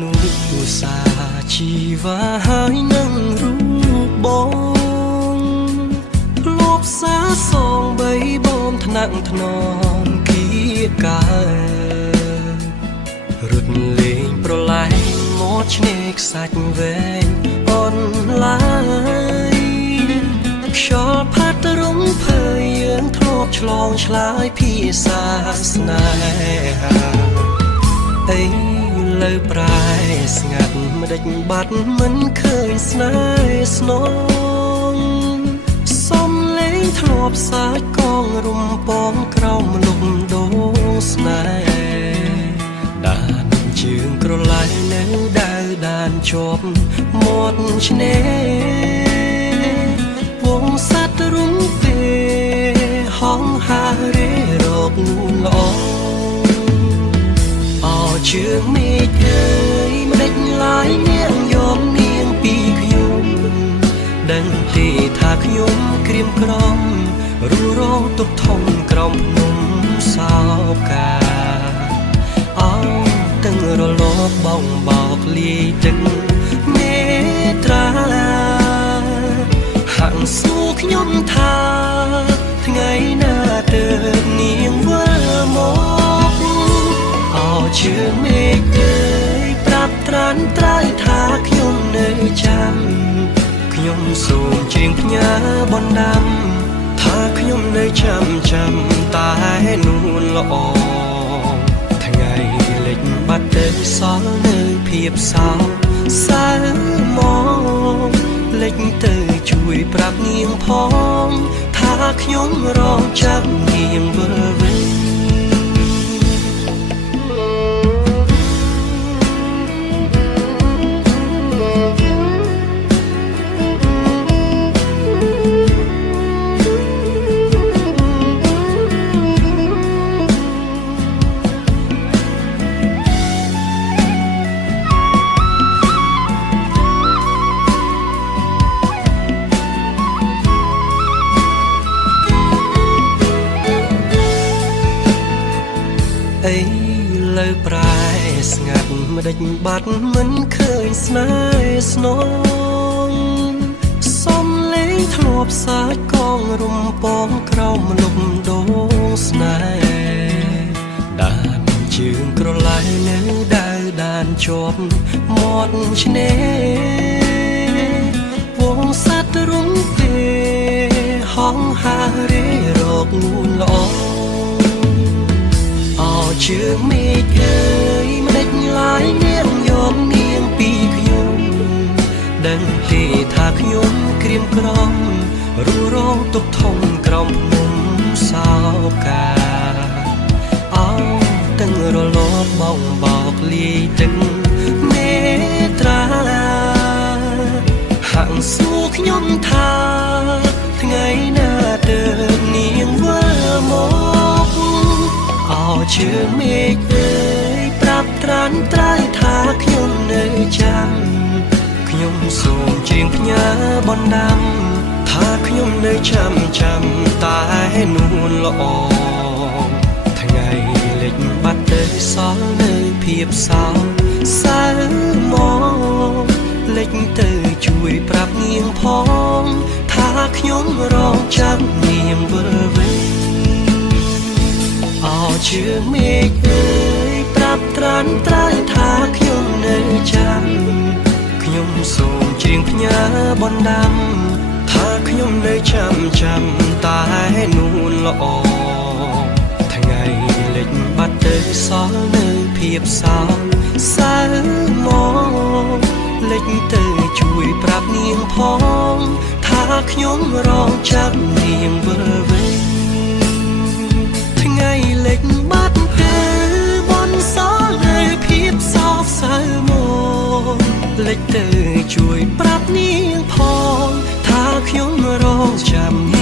នុសាជីវ៉ាហើយនឹងរូបបងលបសាសងបីបងថ្នាក់ថ្នមគៀការត់លេងប្រឡែងមកឆ្នេរខ្សាច់វែងអនឡាយខ្យល់ផាត់រំភើយយើងធ្លាប់ឆ្លងឆ្លើយភាសាស្នេហាអីលើប្រែស្ងាត់មិនដេចបាត់មិនឃើញស្នេហ៍ស្នងសំលេងធ្លាប់សាច់កងរំពងក្រោមលំដូរស្នេហ៍ដានជើងក្រឡៃនៅដើរដានជាប់មាត់ឆ្នេរវងសត្វរុំពេហងហារេរកនួនល្អជើងមេឃអើយមិនដេចឡាយនាងយកនាងពីខ្ញុំដឹងទេថាខ្ញុំក្រៀមក្រំរួរងទុកធំក្រំភ្នំសោកាអោទាំងរលកបងបោកលាយទឹកមេត្រាហាក់សួរខ្ញុំថាថ្ងៃណាទើបនាងវិលមកជើងមេឃអើយប្រាប់ត្រានត្រើយថាខ្ញុំនៅចាំខ្ញុំសូមជៀងផ្ញើបណ្ដាំថាខ្ញុំនៅចាំតែនួនល្អថ្ងៃលិចបាត់ទៅសល់នៅភាពសោកសៅមកលិចទៅជួយប្រាប់នាងផងថាខ្ញុំរងចាំនាងវិលវិញអីលើប្រែស្ងាត់មិនដេចបាត់មិនឃើញស្នេហ៍ស្នងសំលេងធ្លាប់សាច់កងរំពងក្រោមលំដូរស្នេហ៍ដានជើងក្រឡៃនៅដើរដានជាប់មាត់ឆ្នេរវងសត្វរុំពេហងហារេរកនួនល្អជើងមេឃអើយមិនដេចឡាយនាងយកនាងពីខ្ញុំដឹងទេថាខ្ញុំក្រៀមក្រំរួរងទុកធំក្រោមភ្នំសោកាអោទាំងរលកបងបោកលាយទឹកមេត្រាហាក់សួរខ្ញុំថាថ្ងៃណាទើបនាងវិលមកជើងមេឃអើយប្រាប់ត្រានត្រើយថាខ្ញុំនៅចាំខ្ញុំសូមជៀងផ្ញើបណ្ដាំថាខ្ញុំនៅចាំតែនួនល្អថ្ងៃលិចបាត់ទៅសល់នៅភាពសោកសៅមកលិចទៅជួយប្រាប់នាងផងថាខ្ញុំរងចាំនាងវិលវិញជើងមេឃអើយប្រាប់ត្រានត្រើយថាខ្ញុំនៅចាំខ្ញុំសូមជៀងផ្ញើបណ្ដាំថាខ្ញុំនៅចាំតែនួនល្អថ្ងៃលិចបាត់ទៅសល់នៅភាពសោកសៅមកលិចទៅជួយប្រាប់នាងផងថាខ្ញុំរងចាំនាងវិលវិញថ្ងៃលិចបាត់ទៅបនសល់នៅភាពសោកសៅមកលិចទៅជួយប្រាប់នាងផងថាខ្ញុំរងចាំ